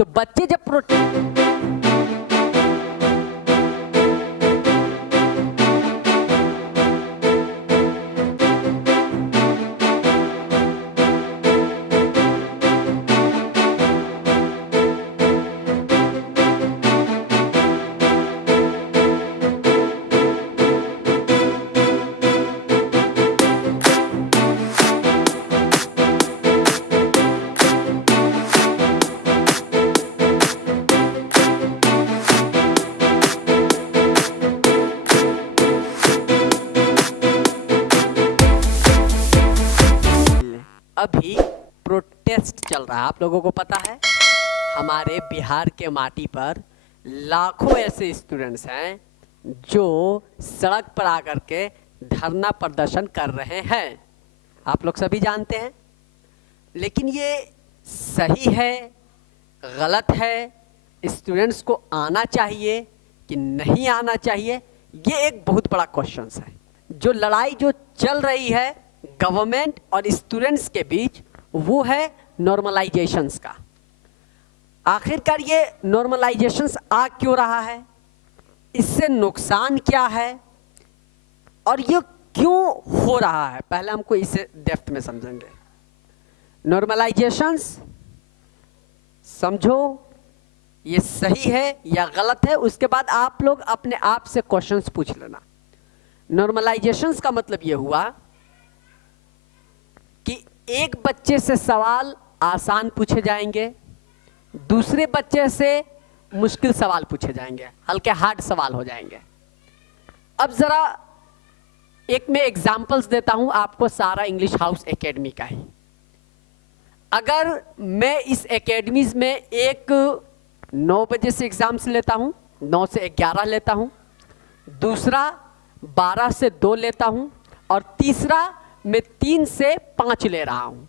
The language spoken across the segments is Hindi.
तो बच्चे जब प्रोटीन अभी प्रोटेस्ट चल रहा है, आप लोगों को पता है। हमारे बिहार के माटी पर लाखों ऐसे स्टूडेंट्स हैं जो सड़क पर आकर के धरना प्रदर्शन कर रहे हैं, आप लोग सभी जानते हैं। लेकिन ये सही है, गलत है, स्टूडेंट्स को आना चाहिए कि नहीं आना चाहिए, ये एक बहुत बड़ा क्वेश्चन है। जो लड़ाई जो चल रही है गवर्नमेंट और स्टूडेंट्स के बीच, वो है नॉर्मलाइजेशंस का। आखिरकार ये नॉर्मलाइजेशंस आ क्यों रहा है, इससे नुकसान क्या है और ये क्यों हो रहा है, पहले हमको इसे डेप्थ में समझेंगे। नॉर्मलाइजेशंस समझो ये सही है या गलत है, उसके बाद आप लोग अपने आप से क्वेश्चंस पूछ लेना। नॉर्मलाइजेशंस का मतलब ये हुआ कि एक बच्चे से सवाल आसान पूछे जाएंगे, दूसरे बच्चे से मुश्किल सवाल पूछे जाएंगे, हल्के हार्ड सवाल हो जाएंगे। अब जरा एक मैं एग्जांपल्स देता हूं आपको सारा इंग्लिश हाउस एकेडमी का ही। अगर मैं इस एकेडमीज में एक 9 बजे से एग्जाम्स लेता हूं, 9 से 11 लेता हूं, दूसरा 12 से 2 लेता हूं और तीसरा मैं 3 से 5 ले रहा हूं,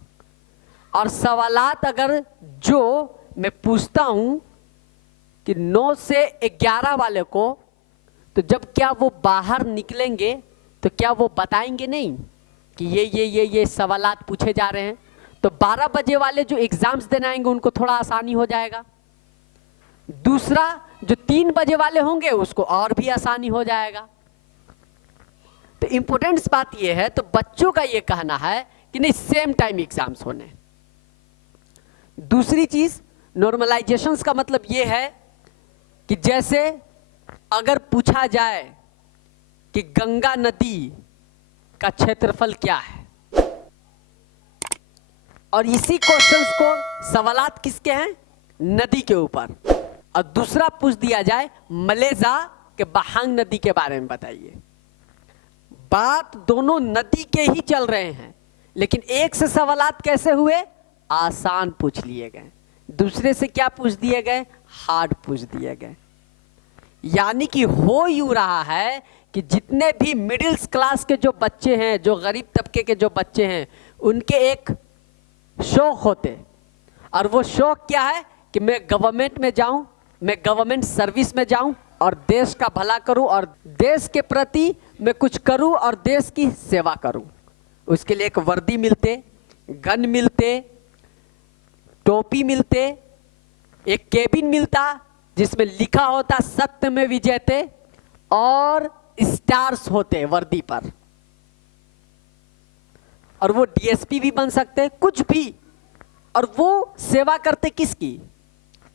और सवालात अगर जो मैं पूछता हूं कि 9 से 11 वाले को, तो जब क्या वो बाहर निकलेंगे तो क्या वो बताएंगे नहीं कि ये सवालात पूछे जा रहे हैं, तो 12 बजे वाले जो एग्जाम्स देने आएंगे उनको थोड़ा आसानी हो जाएगा। दूसरा जो 3 बजे वाले होंगे उसको और भी आसानी हो जाएगा। तो इंपॉर्टेंट बात यह है, तो बच्चों का यह कहना है कि नहीं सेम टाइम एग्जाम्स होने। दूसरी चीज नॉर्मलाइजेशंस का मतलब यह है कि जैसे अगर पूछा जाए कि गंगा नदी का क्षेत्रफल क्या है, और इसी क्वेश्चंस को सवालात किसके हैं, नदी के ऊपर, और दूसरा पूछ दिया जाए मलेजा के बहांग नदी के बारे में बताइए। बात दोनों नदी के ही चल रहे हैं, लेकिन एक से सवालात कैसे हुए, आसान पूछ लिए गए, दूसरे से क्या पूछ दिए गए, हार्ड पूछ दिए गए। यानी कि हो यूं रहा है कि जितने भी मिडिल क्लास के जो बच्चे हैं, जो गरीब तबके के जो बच्चे हैं, उनके एक शौक होते, और वो शौक क्या है कि मैं गवर्नमेंट में जाऊं, मैं गवर्नमेंट सर्विस में जाऊं और देश का भला करूं और देश के प्रति मैं कुछ करूं और देश की सेवा करूं। उसके लिए एक वर्दी मिलते, गन मिलते, टोपी मिलते, एक केबिन मिलता जिसमें लिखा होता सत्य में विजयते, और स्टार्स होते वर्दी पर, और वो डीएसपी भी बन सकते, कुछ भी। और वो सेवा करते किसकी,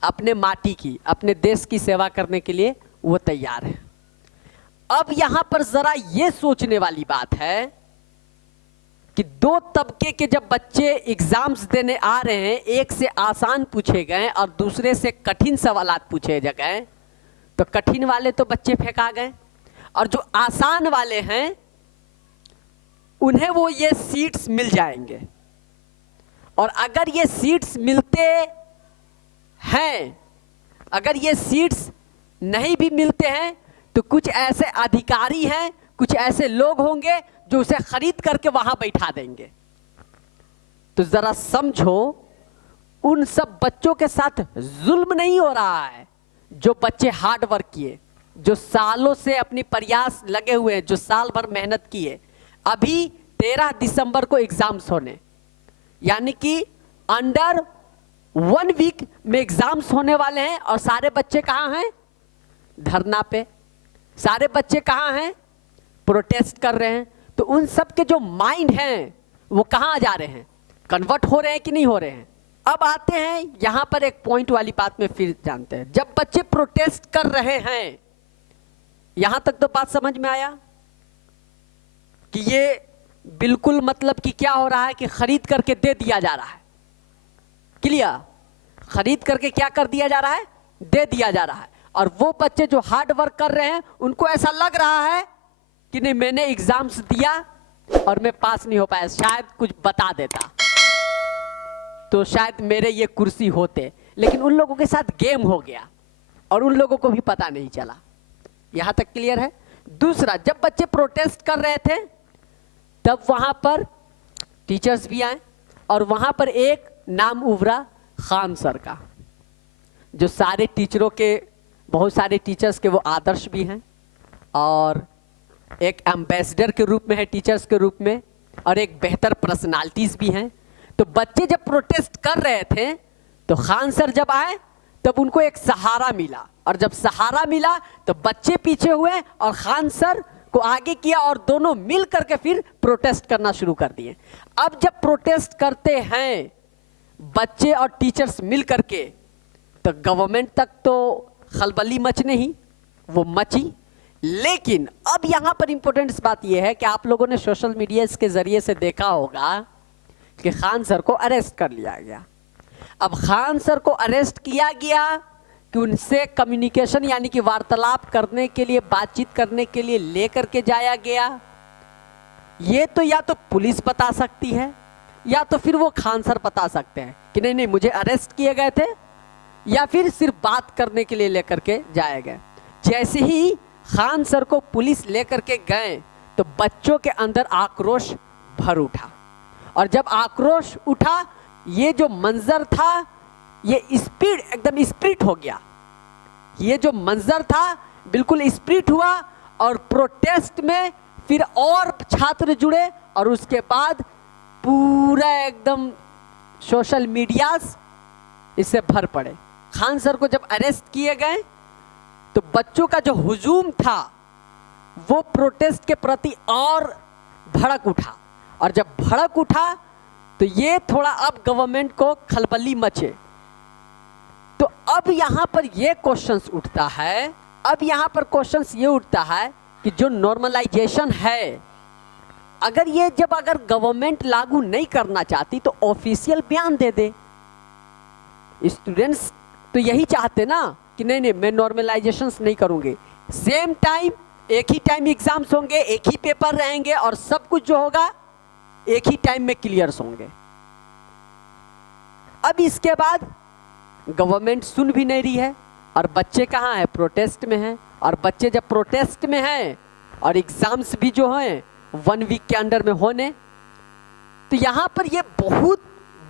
अपने माटी की, अपने देश की सेवा करने के लिए वो तैयार है। अब यहां पर जरा ये सोचने वाली बात है कि दो तबके के जब बच्चे एग्जाम्स देने आ रहे हैं, एक से आसान पूछे गए और दूसरे से कठिन सवालात पूछे गए, तो कठिन वाले तो बच्चे फेंका गए, और जो आसान वाले हैं उन्हें वो ये सीट्स मिल जाएंगे। और अगर ये सीट्स मिलते हैं, अगर ये सीट्स नहीं भी मिलते हैं, तो कुछ ऐसे अधिकारी हैं, कुछ ऐसे लोग होंगे जो उसे खरीद करके वहां बैठा देंगे। तो जरा समझो, उन सब बच्चों के साथ जुल्म नहीं हो रहा है जो बच्चे हार्ड वर्क किए, जो सालों से अपनी प्रयास लगे हुए हैं, जो साल भर मेहनत किए। अभी 13 दिसंबर को एग्जाम्स होने, यानी कि अंडर 1 वीक में एग्जाम्स होने वाले हैं और सारे बच्चे कहाँ हैं? धरना पे। सारे बच्चे कहाँ हैं? प्रोटेस्ट कर रहे हैं। तो उन सब के जो माइंड हैं वो कहाँ जा रहे हैं? कन्वर्ट हो रहे हैं कि नहीं हो रहे हैं? अब आते हैं यहां पर एक पॉइंट वाली बात में फिर जानते हैं। जब बच्चे प्रोटेस्ट कर रहे हैं, यहां तक तो बात समझ में आया कि ये बिल्कुल मतलब कि क्या हो रहा है कि खरीद करके दे दिया जा रहा है। क्लियर? खरीद करके क्या कर दिया जा रहा है? दे दिया जा रहा है। और वो बच्चे जो हार्ड वर्क कर रहे हैं उनको ऐसा लग रहा है कि नहीं, मैंने एग्जाम्स दिया और मैं पास नहीं हो पाया, शायद कुछ बता देता तो शायद मेरे ये कुर्सी होते। लेकिन उन लोगों के साथ गेम हो गया और उन लोगों को भी पता नहीं चला। यहां तक क्लियर है? दूसरा, जब बच्चे प्रोटेस्ट कर रहे थे तब वहां पर टीचर्स भी आए और वहां पर एक नाम उभरा खान सर का, जो सारे टीचरों के, बहुत सारे टीचर्स के वो आदर्श भी हैं और एक एम्बेसडर के रूप में है टीचर्स के रूप में, और एक बेहतर पर्सनालिटीज भी हैं। तो बच्चे जब प्रोटेस्ट कर रहे थे तो खान सर जब आए तब उनको एक सहारा मिला, और जब सहारा मिला तो बच्चे पीछे हुए और खान सर को आगे किया और दोनों मिल करके फिर प्रोटेस्ट करना शुरू कर दिए। अब जब प्रोटेस्ट करते हैं बच्चे और टीचर्स मिल करके तो गवर्नमेंट तक तो खलबली मचने ही वो मची। लेकिन अब यहां पर इंपॉर्टेंट बात यह है कि आप लोगों ने सोशल मीडिया के जरिए से देखा होगा कि खान सर को अरेस्ट कर लिया गया। अब खान सर को अरेस्ट किया गया कि उनसे कम्युनिकेशन यानी कि वार्तालाप करने के लिए, बातचीत करने के लिए लेकर के जाया गया। ये तो या तो पुलिस बता सकती है या तो फिर वो खान सर बता सकते हैं कि नहीं नहीं मुझे अरेस्ट किए गए थे, या फिर सिर्फ बात करने के लिए लेकर के जाए गए। जैसे ही खान सर को पुलिस लेकर के गए तो बच्चों के अंदर आक्रोश भर उठा, और जब आक्रोश उठा ये जो मंजर था ये स्पीड एकदम स्प्रिट हो गया। ये जो मंजर था बिल्कुल स्प्रिट हुआ और प्रोटेस्ट में फिर और छात्र जुड़े और उसके बाद पूरा एकदम सोशल मीडियाज इससे भर पड़े। खान सर को जब अरेस्ट किए गए तो बच्चों का जो हुजूम था वो प्रोटेस्ट के प्रति और भड़क उठा, और जब भड़क उठा तो ये थोड़ा अब गवर्नमेंट को खलबली मचे। तो अब यहां पर ये क्वेश्चंस उठता है, अब यहां पर क्वेश्चंस ये उठता है कि जो नॉर्मलाइजेशन है, अगर ये जब अगर गवर्नमेंट लागू नहीं करना चाहती तो ऑफिशियल बयान दे दे। स्टूडेंट्स तो यही चाहते ना कि नहीं नहीं मैं नॉर्मलाइजेशन नहीं करूंगे, सेम टाइम एक ही टाइम एग्जाम्स होंगे, एक ही पेपर रहेंगे और सब कुछ जो होगा एक ही टाइम में क्लियर्स होंगे। अब इसके बाद गवर्नमेंट सुन भी नहीं रही है और बच्चे कहाँ हैं? प्रोटेस्ट में हैं। और बच्चे जब प्रोटेस्ट में हैं और एग्जाम्स भी जो हैं 1 वीक के अंडर में होने, तो यहां पर ये बहुत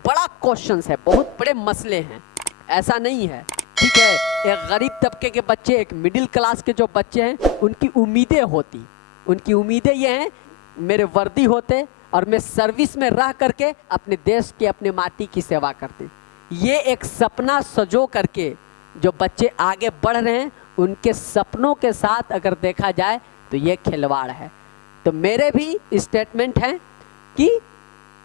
बड़ा क्वेश्चन है, बहुत बड़े मसले हैं। ऐसा नहीं है, ठीक है, एक गरीब तबके के बच्चे, एक मिडिल क्लास के जो बच्चे हैं उनकी उम्मीदें होती, उनकी उम्मीदें ये हैं मेरे वर्दी होते और मैं सर्विस में रह करके अपने देश के, अपने माटी की सेवा करते। ये एक सपना सजो करके जो बच्चे आगे बढ़ रहे हैं उनके सपनों के साथ अगर देखा जाए तो ये खिलवाड़ है। तो मेरे भी स्टेटमेंट हैं कि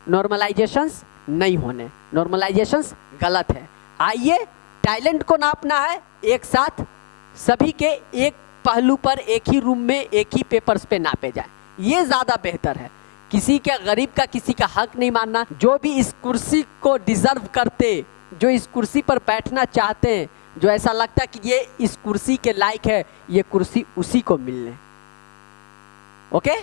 नॉर्मलाइजेशंस नहीं होने, नॉर्मलाइजेशंस गलत है। आइए टैलेंट को नापना है एक साथ, सभी के एक पहलू पर एक ही रूम में एक ही पेपर्स पे नापे जाए, ये ज़्यादा बेहतर है। किसी के गरीब का किसी का हक नहीं मानना। जो भी इस कुर्सी को डिजर्व करते, जो इस कुर्सी पर बैठना चाहते हैं, जो ऐसा लगता है कि ये इस कुर्सी के लायक है, ये कुर्सी उसी को मिलने। ओके।